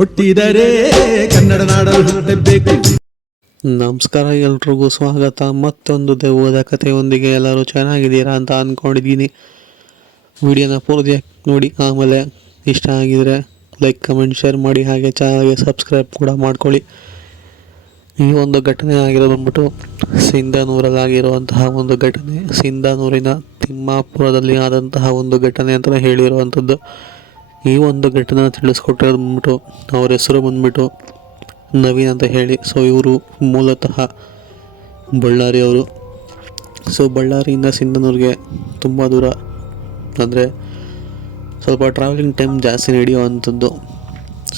ಹುಟ್ಟಿದರೆ ಕನ್ನಡ ನಾಡಲು ಹುಟ್ಟಬೇಕು. ನಮಸ್ಕಾರ, ಎಲ್ರಿಗೂ ಸ್ವಾಗತ. ಮತ್ತೊಂದು ದೆವ್ವದ ಕಥೆಯೊಂದಿಗೆ. ಎಲ್ಲರೂ ಚೆನ್ನಾಗಿದ್ದೀರಾ ಅಂತ ಅಂದ್ಕೊಂಡಿದ್ದೀನಿ. ವಿಡಿಯೋನ ಪೂರ್ತಿ ನೋಡಿ, ಆಮೇಲೆ ಇಷ್ಟ ಆಗಿದರೆ ಲೈಕ್, ಕಮೆಂಟ್, ಶೇರ್ ಮಾಡಿ. ಹಾಗೆ ಚಾನಲ್ಗೆ ಸಬ್ಸ್ಕ್ರೈಬ್ ಕೂಡ ಮಾಡ್ಕೊಳ್ಳಿ. ಈ ಒಂದು ಘಟನೆ ಆಗಿರೋ ಬಂದ್ಬಿಟ್ಟು ಸಿಂಧನೂರಲ್ಲಾಗಿರುವಂತಹ ಒಂದು ಘಟನೆ. ಸಿಂಧನೂರಿನ ತಿಮ್ಮಾಪುರದಲ್ಲಿ ಆದಂತಹ ಒಂದು ಘಟನೆ ಅಂತಲೇ ಹೇಳಿರುವಂಥದ್ದು. ಈ ಒಂದು ಘಟನೆ ತಿಳಿಸ್ಕೊಟ್ಟಿರೋದು ಬಂದ್ಬಿಟ್ಟು ಅವ್ರ ಹೆಸರು ಬಂದ್ಬಿಟ್ಟು ನವೀನ್ ಅಂತ ಹೇಳಿ. ಸೊ ಇವರು ಮೂಲತಃ ಬಳ್ಳಾರಿಯವರು. ಸೊ ಬಳ್ಳಾರಿಯಿಂದ ಸಿಂಧನೂರಿಗೆ ತುಂಬ ದೂರ, ಅಂದರೆ ಸ್ವಲ್ಪ ಟ್ರಾವೆಲಿಂಗ್ ಟೈಮ್ ಜಾಸ್ತಿ ನಡೆಯುವಂಥದ್ದು.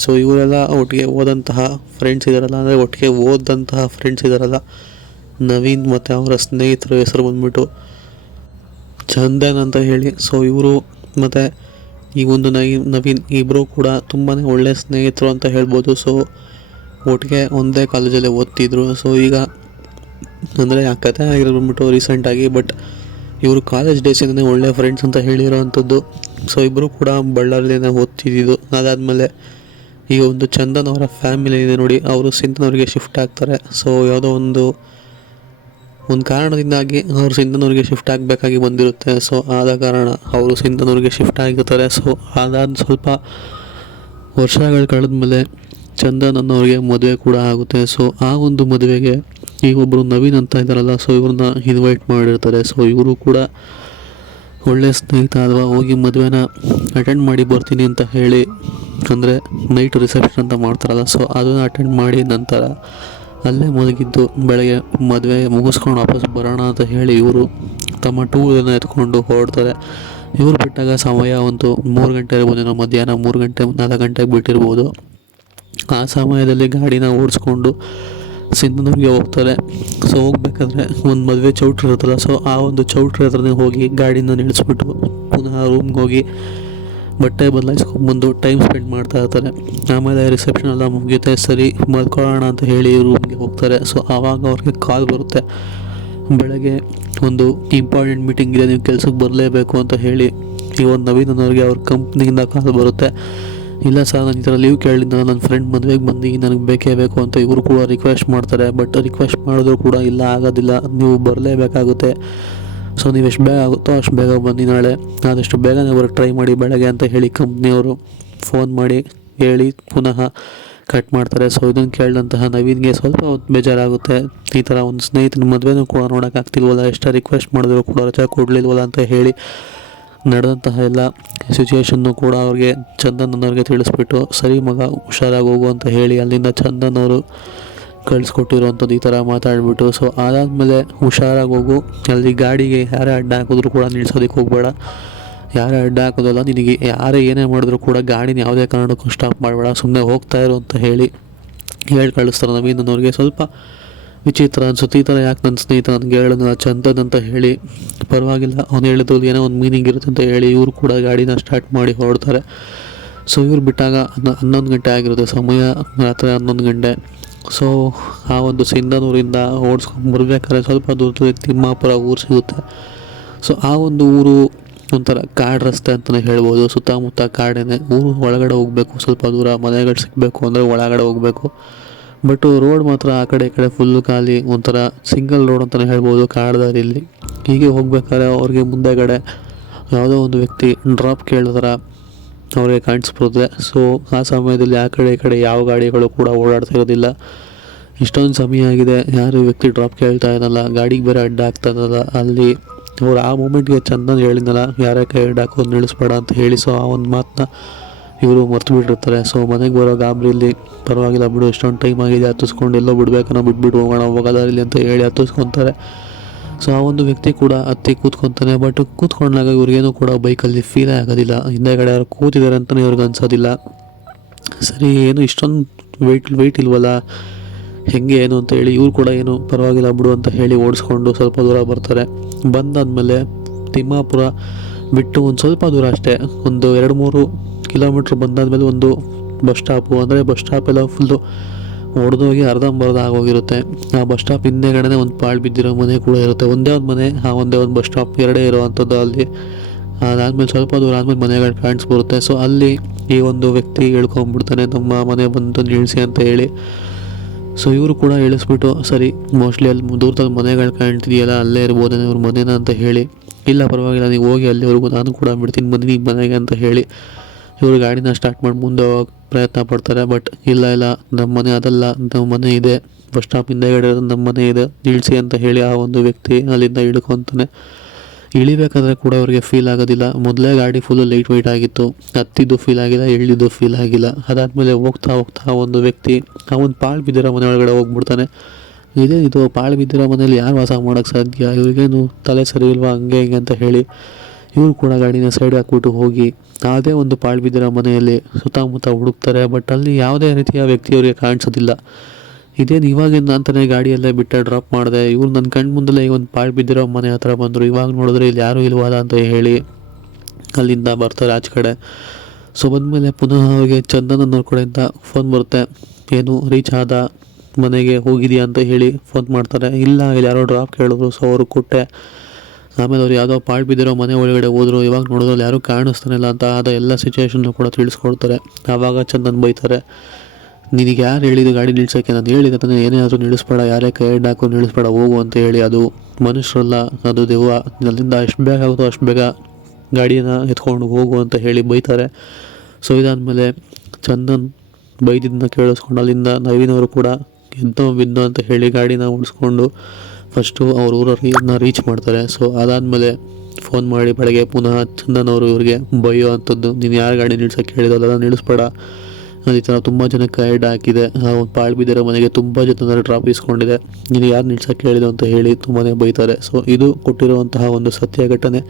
ಸೊ ಇವರೆಲ್ಲ ಒಟ್ಟಿಗೆ ಓದಂತಹ ಫ್ರೆಂಡ್ಸ್ ಇದ್ದಾರಲ್ಲ, ಅಂದರೆ ಒಟ್ಟಿಗೆ ಓದಂತಹ ಫ್ರೆಂಡ್ಸ್ ಇದ್ದಾರಲ್ಲ, ನವೀನ್ ಮತ್ತು ಅವರ ಸ್ನೇಹಿತರ ಹೆಸರು ಬಂದ್ಬಿಟ್ಟು ಚಂದನ್ ಅಂತ ಹೇಳಿ. ಸೊ ಇವರು ಮತ್ತು ಈ ಒಂದು ನವೀನ್ ಇಬ್ಬರು ಕೂಡ ತುಂಬಾ ಒಳ್ಳೆಯ ಸ್ನೇಹಿತರು ಅಂತ ಹೇಳ್ಬೋದು. ಸೊ ಒಟ್ಟಿಗೆ ಒಂದೇ ಕಾಲೇಜಲ್ಲೇ ಓದ್ತಿದ್ರು. ಸೊ ಈಗ ಅಂದರೆ ಆ ಕಥೆ ಆಗಿರೋ ಬಂದ್ಬಿಟ್ಟು ರೀಸೆಂಟಾಗಿ, ಬಟ್ ಇವರು ಕಾಲೇಜ್ ಡೇಸಿಂದನೇ ಒಳ್ಳೆಯ ಫ್ರೆಂಡ್ಸ್ ಅಂತ ಹೇಳಿರೋ ಅಂಥದ್ದು. ಸೊ ಇಬ್ಬರು ಕೂಡ ಬಳ್ಳಾರಿಯೇ ಓದ್ತಿದ್ದು. ಅದಾದಮೇಲೆ ಈಗ ಒಂದು ಚಂದನ್ ಅವರ ಫ್ಯಾಮಿಲಿ ಇದೆ ನೋಡಿ, ಅವರು ಸಿಂಧನೂರಿಗೆ ಶಿಫ್ಟ್ ಆಗ್ತಾರೆ. ಸೊ ಯಾವುದೋ ಒಂದು ಕಾರಣದಿಂದಾಗಿ ಅವರು ಸಿಂಧನೂರಿಗೆ ಶಿಫ್ಟ್ ಆಗಬೇಕಾಗಿ ಬಂದಿರುತ್ತೆ. ಸೊ ಆದ ಕಾರಣ ಅವರು ಸಿಂಧನೂರಿಗೆ ಶಿಫ್ಟ್ ಆಗಿರ್ತಾರೆ. ಸೊ ಅದಾದ ಸ್ವಲ್ಪ ವರ್ಷಗಳು ಕಳೆದ ಮೇಲೆ ಚಂದನ್ ಅನ್ನೋರಿಗೆ ಮದುವೆ ಕೂಡ ಆಗುತ್ತೆ. ಸೊ ಆ ಒಂದು ಮದುವೆಗೆ ಈಗ ಒಬ್ಬರು ನವೀನ್ ಅಂತ ಇದ್ದಾರಲ್ಲ, ಸೊ ಇವ್ರನ್ನ ಇನ್ವೈಟ್ ಮಾಡಿರ್ತಾರೆ. ಸೊ ಇವರು ಕೂಡ ಒಳ್ಳೆಯ ಸ್ನೇಹಿತ ಅಲ್ವಾ, ಹೋಗಿ ಮದುವೆನ ಅಟೆಂಡ್ ಮಾಡಿ ಬರ್ತೀನಿ ಅಂತ ಹೇಳಿ, ಅಂದರೆ ನೈಟ್ ರಿಸೆಪ್ಷನ್ ಅಂತ ಮಾಡ್ತಾರಲ್ಲ, ಸೊ ಅದನ್ನು ಅಟೆಂಡ್ ಮಾಡಿ ನಂತರ ಅಲ್ಲೇ ಮಲಗಿದ್ದು ಬೆಳಗ್ಗೆ ಮದುವೆ ಮುಗಿಸ್ಕೊಂಡು ವಾಪಸ್ ಬರೋಣ ಅಂತ ಹೇಳಿ ಇವರು ತಮ್ಮ ಟೂ ವೀಲರ್ನ ಎತ್ಕೊಂಡು ಹೊರಡ್ತಾರೆ. ಇವರು ಬಿಟ್ಟಾಗ ಸಮಯ ಒಂದು 3 ಗಂಟೆ ಇರ್ಬೋದು, ಮಧ್ಯಾಹ್ನ 3 ಗಂಟೆ 4 ಗಂಟೆಗೆ ಬಿಟ್ಟಿರ್ಬೋದು. ಆ ಸಮಯದಲ್ಲಿ ಗಾಡಿನ ಓಡಿಸ್ಕೊಂಡು ಸಿಂಧನೂರಿಗೆ ಹೋಗ್ತಾರೆ. ಸೊ ಹೋಗ್ಬೇಕಾದ್ರೆ ಒಂದು ಮದುವೆ ಚೌಟ್ರಿ ಇರುತ್ತಲ್ಲ, ಸೊ ಆ ಒಂದು ಚೌಟ್ರಿ ಹತ್ರನೇ ಹೋಗಿ ಗಾಡಿನ ನಿಲ್ಲಿಸ್ಬಿಟ್ಟು ಪುನಃ ರೂಮ್ಗೆ ಹೋಗಿ ಬಟ್ಟೆ ಬದಲಾಯಿಸ್ಕೊಂಡ್ಬಂದು ಟೈಮ್ ಸ್ಪೆಂಡ್ ಮಾಡ್ತಾ ಇರ್ತಾರೆ. ಆಮೇಲೆ ರಿಸೆಪ್ಷನ್ ಎಲ್ಲ ಮುಗಿಯುತ್ತೆ, ಸರಿ ಮಲ್ಕೊಳ್ಳೋಣ ಅಂತ ಹೇಳಿ ರೂಮ್ಗೆ ಹೋಗ್ತಾರೆ. ಸೊ ಆವಾಗ ಅವ್ರಿಗೆ ಕಾಲ್ ಬರುತ್ತೆ, ಬೆಳಗ್ಗೆ ಒಂದು ಇಂಪಾರ್ಟೆಂಟ್ ಮೀಟಿಂಗ್ ಇದೆ, ನೀವು ಕೆಲ್ಸಕ್ಕೆ ಬರಲೇಬೇಕು ಅಂತ ಹೇಳಿ. ಈ ಒಂದು ನವೀನ್ ಅನ್ನೋರಿಗೆ ಅವ್ರ ಕಂಪ್ನಿಯಿಂದ ಕಾಲ್ ಬರುತ್ತೆ. ಇಲ್ಲ ಸರ್, ನಾನು ಈ ಥರ ಲೀವ್ ಕೇಳಿದ್ನಲ್ಲ, ನನ್ನ ಫ್ರೆಂಡ್ ಮದುವೆಗೆ ಬಂದು ನನಗೆ ಬೇಕೇ ಬೇಕು ಅಂತ ಇವರು ಕೂಡ ರಿಕ್ವೆಸ್ಟ್ ಮಾಡ್ತಾರೆ. ಬಟ್ ರಿಕ್ವೆಸ್ಟ್ ಮಾಡಿದ್ರು ಕೂಡ ಇಲ್ಲ, ಆಗೋದಿಲ್ಲ, ನೀವು ಬರಲೇಬೇಕಾಗುತ್ತೆ. ಸೊ ನೀವು ಎಷ್ಟು ಬೇಗ ಆಗುತ್ತೋ ಅಷ್ಟು ಬೇಗ ಬನ್ನಿ, ನಾಳೆ ಆದಷ್ಟು ಬೇಗನೆ ಬರೋಕ್ಕೆ ಟ್ರೈ ಮಾಡಿ ಬೆಳಗ್ಗೆ ಅಂತ ಹೇಳಿ ಕಂಪ್ನಿಯವರು ಫೋನ್ ಮಾಡಿ ಹೇಳಿ ಪುನಃ ಕಟ್ ಮಾಡ್ತಾರೆ. ಸೊ ಇದನ್ನು ಕೇಳಿದಂತಹ ನವೀನ್ಗೆ ಸ್ವಲ್ಪ ಬೇಜಾರಾಗುತ್ತೆ. ಈ ಥರ ಒಂದು ಸ್ನೇಹಿತನ ಮದುವೆನೂ ಕೂಡ ನೋಡೋಕ್ಕಾಗ್ತಿಲ್ವಲ್ಲ, ಎಷ್ಟು ರಿಕ್ವೆಸ್ಟ್ ಮಾಡಿದ್ರು ಕೂಡ ರಜಾ ಕೊಡಲಿಲ್ವಲ್ಲ ಅಂತ ಹೇಳಿ ನಡೆದಂತಹ ಎಲ್ಲ ಸಿಚುವೇಶನ್ನು ಕೂಡ ಅವ್ರಿಗೆ ಚಂದನ್ ಅನ್ನೋರಿಗೆ ತಿಳಿಸ್ಬಿಟ್ಟು, ಸರಿ ಮಗ ಹುಷಾರಾಗಿ ಹೋಗು ಅಂತ ಹೇಳಿ ಅಲ್ಲಿಂದ ಚಂದನ್ ಅವರು ಕಳಿಸ್ಕೊಟ್ಟಿರೋವಂಥದ್ದು ಈ ಥರ ಮಾತಾಡಿಬಿಟ್ಟು. ಸೊ ಅದಾದಮೇಲೆ ಹುಷಾರಾಗಿ ಹೋಗು, ಅಲ್ಲಿ ಗಾಡಿಗೆ ಯಾರೇ ಅಡ್ಡ ಹಾಕಿದ್ರು ಕೂಡ ನಿಲ್ಸೋದಕ್ಕೆ ಹೋಗಬೇಡ, ಯಾರೇ ಅಡ್ಡ ಹಾಕೋದಲ್ಲ, ನಿನಗೆ ಯಾರೇ ಏನೇ ಮಾಡಿದ್ರು ಕೂಡ ಗಾಡಿನ ಯಾವುದೇ ಕಾರಣಕ್ಕೂ ಸ್ಟಾಪ್ ಮಾಡಬೇಡ, ಸುಮ್ಮನೆ ಹೋಗ್ತಾ ಇರು ಅಂತ ಹೇಳಿ ಕಳಿಸ್ತಾರೆ ನವೀನ್ ಅನ್ನೋರಿಗೆ. ಸ್ವಲ್ಪ ವಿಚಿತ್ರ ಅನಿಸುತ್ತೆ, ಈ ಥರ ಯಾಕೆ ನನ್ನ ಸ್ನೇಹಿತ ನನಗೆ ಹೇಳಿದ ಚಂದನ್ ಅಂತ ಹೇಳಿ. ಪರವಾಗಿಲ್ಲ, ಅವ್ನು ಹೇಳಿದ್ರು ಏನೋ ಒಂದು ಮೀನಿಂಗ್ ಇರುತ್ತೆ ಅಂತ ಹೇಳಿ ಇವರು ಕೂಡ ಗಾಡಿನ ಸ್ಟಾರ್ಟ್ ಮಾಡಿ ಹೊರಡ್ತಾರೆ. ಸೊ ಇವ್ರು ಬಿಟ್ಟಾಗ 11 ಗಂಟೆ ಆಗಿರುತ್ತೆ ಸಮಯ, ರಾತ್ರಿ 11 ಗಂಟೆ. ಸೊ ಆ ಒಂದು ಸಿಂಧನೂರಿಂದ ಓಡಿಸ್ಕೊಂಡು ಬರಬೇಕಾದ್ರೆ ಸ್ವಲ್ಪ ದೂರದಲ್ಲಿ ತಿಮ್ಮಾಪುರ ಊರು ಸಿಗುತ್ತೆ. ಸೊ ಆ ಒಂದು ಊರು ಒಂಥರ ಕಾಡು ರಸ್ತೆ ಅಂತಲೇ ಹೇಳ್ಬೋದು, ಸುತ್ತಮುತ್ತ ಕಾಡೇನೆ. ಊರು ಒಳಗಡೆ ಹೋಗಬೇಕು, ಸ್ವಲ್ಪ ದೂರ ಮನೆಗಳು ಸಿಗಬೇಕು ಅಂದರೆ ಒಳಗಡೆ ಹೋಗಬೇಕು. ಬಟ್ ರೋಡ್ ಮಾತ್ರ ಆ ಕಡೆ ಈ ಕಡೆ ಫುಲ್ಲು ಖಾಲಿ, ಒಂಥರ ಸಿಂಗಲ್ ರೋಡ್ ಅಂತಲೇ ಹೇಳ್ಬೋದು ಕಾಡು ದಾರಿಯಲ್ಲಿ. ಹೀಗೆ ಹೋಗ್ಬೇಕಾದ್ರೆ ಅವ್ರಿಗೆ ಮುಂದೆಗಡೆ ಯಾವುದೋ ಒಂದು ವ್ಯಕ್ತಿ ಡ್ರಾಪ್ ಕೇಳಿದ್ರೆ ಅವ್ರಿಗೆ ಕಾಣಿಸ್ಬರುತ್ತೆ. ಸೊ ಆ ಸಮಯದಲ್ಲಿ ಆ ಕಡೆ ಈ ಕಡೆ ಯಾವ ಗಾಡಿಗಳು ಕೂಡ ಓಡಾಡ್ತಾ ಇರೋದಿಲ್ಲ. ಇಷ್ಟೊಂದು ಸಮಯ ಆಗಿದೆ, ಯಾರು ವ್ಯಕ್ತಿ ಡ್ರಾಪ್ ಕೇಳ್ತಾ ಇರಲ್ಲ, ಗಾಡಿಗೆ ಬೇರೆ ಅಡ್ಡ ಆಗ್ತಾ ಇರಲ್ಲ. ಅಲ್ಲಿ ಅವ್ರು ಆ ಮೂಮೆಂಟ್ಗೆ ಚಂದನ್ ಹೇಳಿದ್ನಲ್ಲ, ಯಾರೇ ಕೈ ಅಡ್ಡ ಹಾಕೋದು ನಿಲ್ಲಿಸ್ಬೇಡ ಅಂತ ಹೇಳಿ. ಸೊ ಆ ಒಂದು ಮಾತನ್ನ ಇವರು ಮರ್ತು ಬಿಟ್ಟಿರ್ತಾರೆ. ಸೊ ಮನೆಗೆ ಬರೋ ಗಾಬರಿಯಲ್ಲಿ ಪರವಾಗಿಲ್ಲ ಬಿಡು, ಎಷ್ಟೊಂದು ಟೈಮ್ ಆಗಿದೆ, ಹತ್ತಿಸ್ಕೊಂಡು ಎಲ್ಲೋ ಬಿಡಬೇಕನ್ನೋ ಬಿಟ್ಬಿಟ್ಟು ಹೋಗೋಣ ಹೋಗೋದಾರಿಲ್ಲ ಅಂತ ಹೇಳಿ ಹತ್ತಿಸ್ಕೊತಾರೆ. ಸೊ ಆ ಒಂದು ವ್ಯಕ್ತಿ ಕೂಡ ಹತ್ತಿ ಕೂತ್ಕೊತಾನೆ. ಬಟ್ ಕೂತ್ಕೊಂಡಾಗ ಇವ್ರಿಗೇನು ಕೂಡ ಬೈಕಲ್ಲಿ ಫೀಲೇ ಆಗೋದಿಲ್ಲ, ಹಿಂದೆಗಡೆ ಯಾರು ಕೂತಿದ್ದಾರೆ ಅಂತಲೇ ಇವ್ರಿಗೆ ಅನ್ಸೋದಿಲ್ಲ. ಸರಿ, ಏನು ಇಷ್ಟೊಂದು ವೆಯ್ಟ್ ಇಲ್ವಲ್ಲ, ಹೆಂಗೆ ಏನು ಅಂತ ಹೇಳಿ ಇವ್ರು ಕೂಡ ಏನು ಪರವಾಗಿಲ್ಲ ಬಿಡು ಅಂತ ಹೇಳಿ ಓಡಿಸ್ಕೊಂಡು ಸ್ವಲ್ಪ ದೂರ ಬರ್ತಾರೆ. ಬಂದಾದಮೇಲೆ ತಿಮ್ಮಾಪುರ ಬಿಟ್ಟು ಒಂದು ಸ್ವಲ್ಪ ದೂರ ಅಷ್ಟೇ, ಒಂದು 2-3 ಕಿಲೋಮೀಟ್ರ್ ಬಂದಾದಮೇಲೆ ಒಂದು ಬಸ್ ಸ್ಟಾಪು, ಅಂದರೆ ಬಸ್ ಸ್ಟಾಪ್ ಎಲ್ಲ ಫುಲ್ಲು ಹೊಡೆದೋಗಿ ಅರ್ಧಂಬರ್ಧ ಆಗೋಗಿರುತ್ತೆ. ಆ ಬಸ್ ಸ್ಟಾಪ್ ಹಿಂದೆಗಡೆ ಒಂದು ಪಾಳು ಬಿದ್ದಿರೋ ಮನೆ ಕೂಡ ಇರುತ್ತೆ. ಒಂದೇ ಒಂದು ಮನೆ, ಒಂದೇ ಒಂದು ಬಸ್ ಸ್ಟಾಪ್, ಎರಡೇ ಇರೋ ಅಂಥದ್ದು ಅಲ್ಲಿ ಅದಾದಮೇಲೆ ಸ್ವಲ್ಪ ದೂರ ಆದಮೇಲೆ ಮನೆಗಳು ಕಾಣಿಸ್ಬರುತ್ತೆ. ಸೊ ಅಲ್ಲಿ ಈ ಒಂದು ವ್ಯಕ್ತಿ ಹೇಳ್ಕೊಂಬಿಡ್ತಾನೆ ನಮ್ಮ ಮನೆ ಬಂದು ನಿಲ್ಲಿಸಿ ಅಂತ ಹೇಳಿ. ಸೊ ಇವರು ಕೂಡ ಇಳಿಸ್ಬಿಟ್ಟು ಸರಿ ಮೋಸ್ಟ್ಲಿ ಅಲ್ಲಿ ದೂರದಲ್ಲಿ ಮನೆಗಳು ಕಾಣ್ತಿದೆಯಲ್ಲ ಅಲ್ಲೇ ಇರ್ಬೋದೇನೋ ಇವ್ರ ಮನೇನ ಅಂತ ಹೇಳಿ, ಇಲ್ಲ ಪರವಾಗಿಲ್ಲ ನೀವು ಹೋಗಿ ಅಲ್ಲಿವರೆಗೂ ನಾನು ಕೂಡ ಬಿಡ್ತೀನಿ ಬನ್ನಿ ನಿಮ್ಮ ಮನೆಗೆ ಅಂತ ಹೇಳಿ ಇವರು ಗಾಡಿನ ಸ್ಟಾರ್ಟ್ ಮಾಡಿ ಮುಂದೆ ಹೋಗೋಕ್ಕೆ ಪ್ರಯತ್ನ ಪಡ್ತಾರೆ. ಬಟ್ ಇಲ್ಲ ನಮ್ಮ ಮನೆ ಅದಲ್ಲ, ನಮ್ಮ ಮನೆ ಇದೆ, ಬಸ್ ಸ್ಟಾಪ್ ಹಿಂದೆಗಡೆ ನಮ್ಮ ಮನೆ ಇದೆ, ನಿಲ್ಲಿಸಿ ಅಂತ ಹೇಳಿ ಆ ಒಂದು ವ್ಯಕ್ತಿ ಅಲ್ಲಿಂದ ಇಳ್ಕೊತಾನೆ. ಇಳಿಬೇಕಾದ್ರೆ ಕೂಡ ಅವ್ರಿಗೆ ಫೀಲ್ ಆಗೋದಿಲ್ಲ. ಮೊದಲೇ ಗಾಡಿ ಫುಲ್ಲು ಲೈಟ್ ವೆಯ್ಟ್ ಆಗಿತ್ತು, ಹತ್ತಿದ್ದು ಫೀಲ್ ಆಗಿಲ್ಲ, ಇಳಿದು ಫೀಲ್ ಆಗಿಲ್ಲ. ಅದಾದಮೇಲೆ ಹೋಗ್ತಾ ಒಂದು ವ್ಯಕ್ತಿ ಆ ಒಂದು ಪಾಳು ಬಿದ್ದಿರೋ ಮನೆ ಒಳಗಡೆ ಹೋಗ್ಬಿಡ್ತಾನೆ. ಇದು ಪಾಳು ಬಿದ್ದಿರೋ ಮನೇಲಿ ಯಾರು ವಾಸ ಮಾಡೋಕ್ಕೆ ಸಾಧ್ಯ, ಇವ್ರಿಗೇನು ತಲೆ ಸರಿ ಇಲ್ವಾ ಹಂಗೆ ಹಿಂಗೆ ಅಂತ ಹೇಳಿ ಇವರು ಕೂಡ ಗಾಡಿನ ಸೈಡ್ ಹಾಕ್ಬಿಟ್ಟು ಹೋಗಿ ಯಾವುದೇ ಒಂದು ಪಾಳು ಬಿದ್ದಿರೋ ಮನೆಯಲ್ಲಿ ಸುತ್ತಮುತ್ತ ಹುಡುಕ್ತಾರೆ. ಬಟ್ ಅಲ್ಲಿ ಯಾವುದೇ ರೀತಿಯ ವ್ಯಕ್ತಿ ಅವರಿಗೆ ಕಾಣಿಸೋದಿಲ್ಲ. ಇದೇನು ಇವಾಗಿಂದ ಅಂತಲೇ ಗಾಡಿಯಲ್ಲೇ ಬಿಟ್ಟೆ ಡ್ರಾಪ್ ಮಾಡಿದೆ, ಇವ್ರು ನನ್ನ ಕಣ್ಣು ಮುಂದೆಲ್ಲ ಈ ಒಂದು ಪಾಳು ಬಿದ್ದಿರೋ ಮನೆ ಹತ್ರ ಬಂದರು, ಇವಾಗ ನೋಡಿದ್ರೆ ಇಲ್ಲಿ ಯಾರೂ ಇಲ್ವಲ್ಲ ಅಂತ ಹೇಳಿ ಅಲ್ಲಿಂದ ಬರ್ತಾರೆ ಆಚೆ ಕಡೆ. ಸೊ ಬಂದಮೇಲೆ ಪುನಃ ಅವ್ರಿಗೆ ಚಂದನ್ ಅನ್ನೋರ ಕಡೆಯಿಂದ ಫೋನ್ ಬರುತ್ತೆ, ಏನು ರೀಚ್ ಆದ ಮನೆಗೆ ಹೋಗಿದೆಯಾ ಅಂತ ಹೇಳಿ ಫೋನ್ ಮಾಡ್ತಾರೆ. ಇಲ್ಲ ಇಲ್ಲಿ ಯಾರೋ ಡ್ರಾಪ್ ಕೇಳಿದ್ರು, ಸೊ ಅವರು ಕೊಟ್ಟೆ. ಆಮೇಲೆ ಅವ್ರು ಯಾವುದೋ ಪಾಳು ಬಿದ್ದಿರೋ ಮನೆ ಒಳಗಡೆ ಹೋದರು, ಇವಾಗ ನೋಡಿದ್ರೆ ಯಾರೂ ಕಾಣಿಸ್ತಾನಿಲ್ಲ ಅಂತ ಆದ ಎಲ್ಲ ಸಿಚುವೇಶನ್ನು ಕೂಡ ತಿಳಿಸ್ಕೊಡ್ತಾರೆ. ಆವಾಗ ಚಂದನ್ ಬೈತಾರೆ, ನಿನಗೆ ಯಾರು ಹೇಳಿದ್ದು ಗಾಡಿ ನಿಲ್ಸೋಕ್ಕೆ, ನಾನು ಹೇಳಿದ ತಾನೇ ಏನೇ ಆದರೂ ನಿಲ್ಲಿಸ್ಬೇಡ, ಯಾರೇ ಕೈ ಹಾಕೋ ನಿಲ್ಲಿಸ್ಬೇಡ ಹೋಗು ಅಂತ ಹೇಳಿ. ಅದು ಮನುಷ್ಯರಲ್ಲ, ಅದು ದೆವ್ವ, ಅಲ್ಲಿಂದ ಎಷ್ಟು ಬೇಗ ಆಗುತ್ತೋ ಅಷ್ಟು ಬೇಗ ಗಾಡಿನ ಎತ್ಕೊಂಡು ಹೋಗು ಅಂತ ಹೇಳಿ ಬೈತಾರೆ. ಸೊ ಇದಾದಮೇಲೆ ಚಂದನ್ ಬೈದಿದ್ದನ್ನ ಕೇಳಿಸ್ಕೊಂಡು ಅಲ್ಲಿಂದ ನವೀನವರು ಕೂಡ ಬಿದ್ದು ಅಂತ ಹೇಳಿ ಗಾಡಿನ ಓಡಿಸ್ಕೊಂಡು ಫಸ್ಟು ಅವ್ರ ಊರನ್ನ ರೀಚ್ ಮಾಡ್ತಾರೆ. ಸೊ ಅದಾದಮೇಲೆ ಫೋನ್ ಮಾಡಿ ಬೆಳಗ್ಗೆ ಪುನಃ ಚಂದನ್ ಅವರು ಇವ್ರಿಗೆ ಬೈಯೋ ಅಂಥದ್ದು, ನೀನು ಯಾರು ಗಾಡಿ ನಿಲ್ಸೋಕ್ಕೆ ಹೇಳಿದಲ್ಲ ನಿಲ್ಲಿಸ್ಬೇಡ, ಈ ಥರ ತುಂಬ ಜನಕ್ಕೆ ಐಡ್ ಹಾಕಿದೆ, ಆ ಒಂದು ಪಾಳು ಬಿದ್ದಿರೋ ಮನೆಗೆ ತುಂಬ ಜನ ಡ್ರಾಪ್ ಇಸ್ಕೊಂಡಿದೆ, ನೀನು ಯಾರು ನಿಲ್ಸೋಕ್ಕೆ ಹೇಳಿದ್ದು ಅಂತ ಹೇಳಿ ತುಂಬಾ ಬೈತಾರೆ. ಸೊ ಇದು ಕೊಟ್ಟಿರುವಂತಹ ಒಂದು ಸತ್ಯ ಘಟನೆ.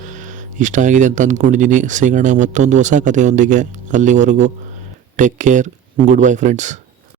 ಇಷ್ಟ ಆಗಿದೆ ಅಂತ ಅಂದ್ಕೊಂಡಿದ್ದೀನಿ. ಸಿಗೋಣ ಮತ್ತೊಂದು ಹೊಸ ಕಥೆಯೊಂದಿಗೆ. ಅಲ್ಲಿವರೆಗೂ take care, good bye friends.